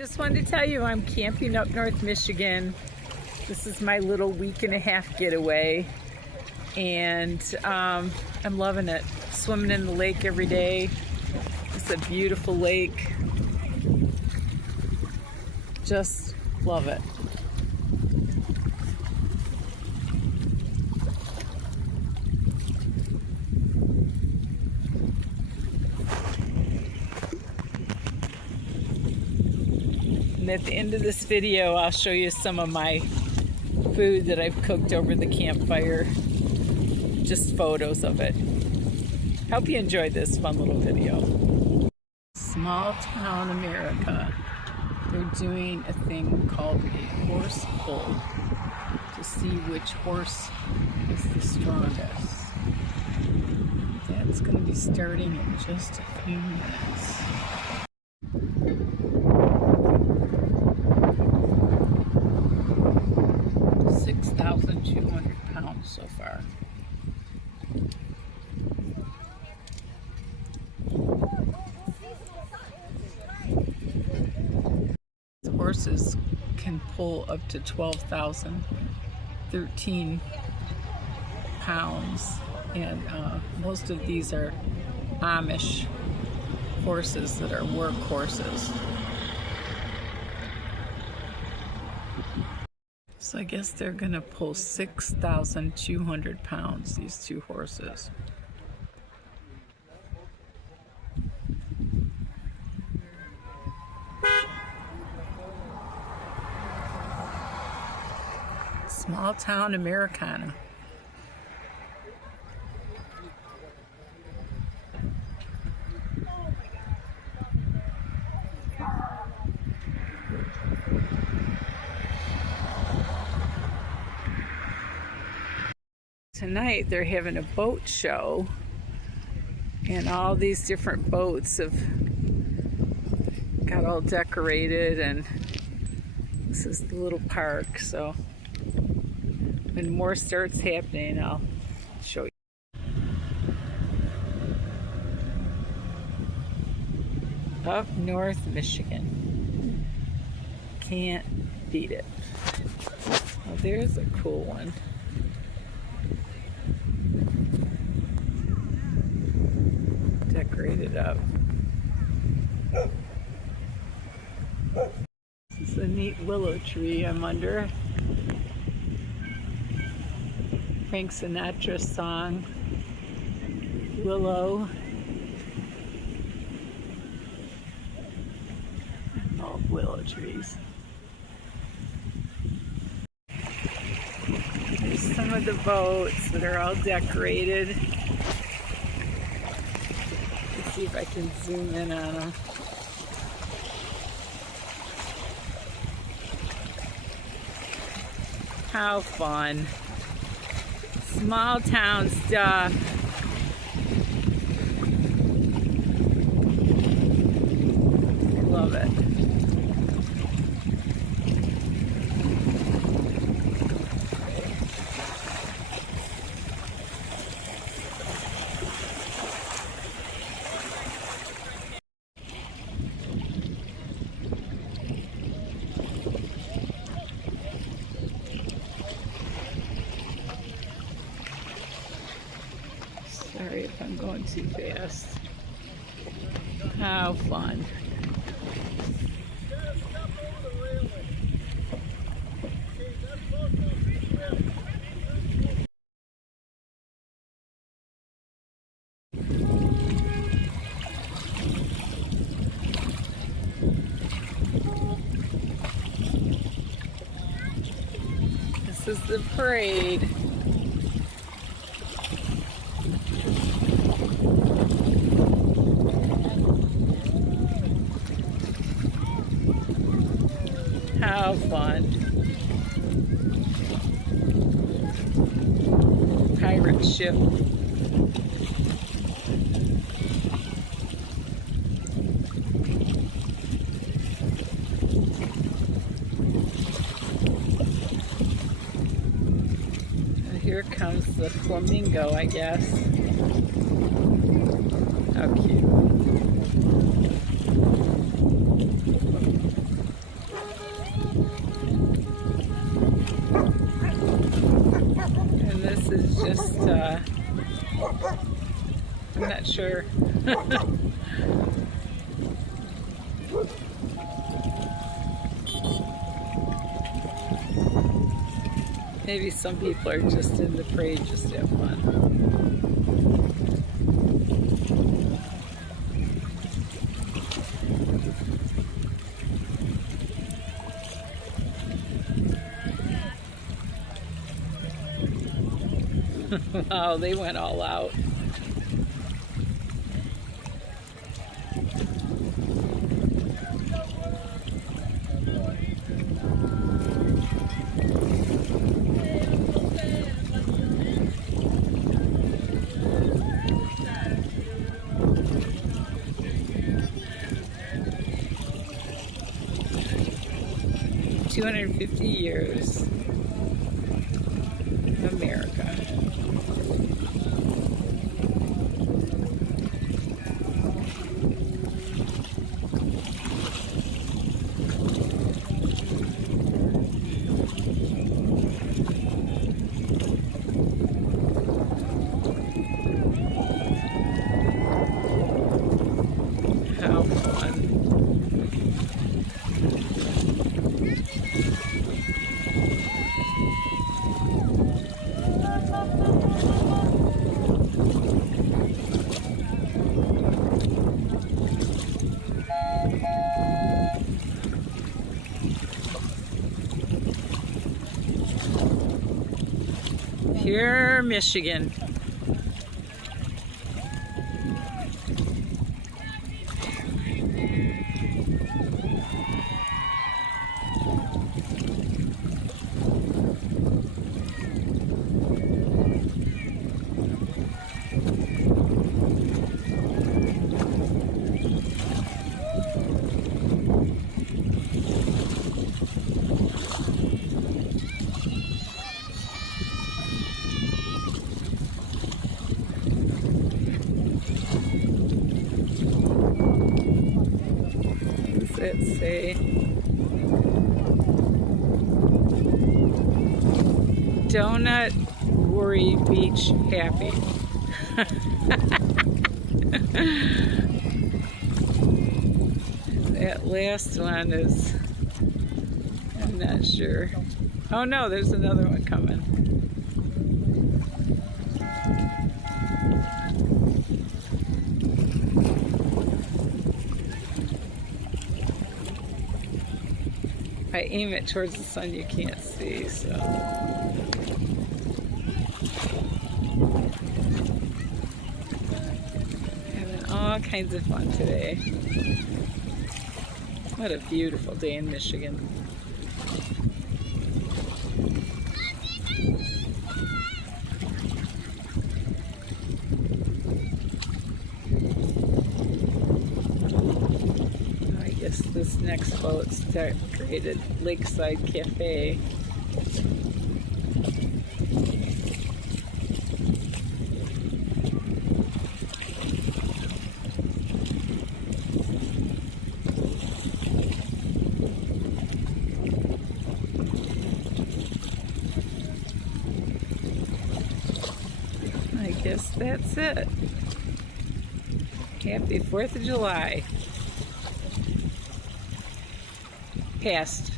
Just wanted to tell you I'm camping up North Michigan. This is my little week and a half getaway, and I'm loving it. Swimming in the lake every day. It's a beautiful lake. Just love it. And at the end of this video, I'll show you some of my food that I've cooked over the campfire. Just photos of it. Hope you enjoyed this fun little video. Small town America. They're doing a thing called a horse pull to see which horse is the strongest. That's going to be starting in just a few minutes. 6,200 pounds so far. The horses can pull up to 12,013 pounds, and most of these are Amish horses that are work horses. So I guess they're gonna pull 6,200 pounds, these two horses. Small town Americana. Tonight they're having a boat show, and all these different boats have got all decorated, and this is the little park. So when more starts happening, I'll show you. Up North Michigan. Can't beat it. Well, there's a cool one. Decorated up. This is a neat willow tree I'm under. Frank Sinatra song, Willow. All willow trees. There's some of the boats that are all decorated. Let's see if I can zoom in on them. How fun. Small town stuff. I love it. Sorry if I'm going too fast. How fun. This is the parade. How fun. Pirate ship. Here comes the flamingo, I guess. How cute. not sure. Maybe some people are just in the parade just to have fun. Wow, they went all out. "250 years of America." How fun. Pure Michigan. Let's say Donut Worry Beach Happy. That last one is, I'm not sure. Oh no, there's another one coming. If I aim it towards the sun, you can't see, so. Having all kinds of fun today. What a beautiful day in Michigan. This next boat's decorated Lakeside Cafe. I guess that's it. Happy 4th of July. Passed.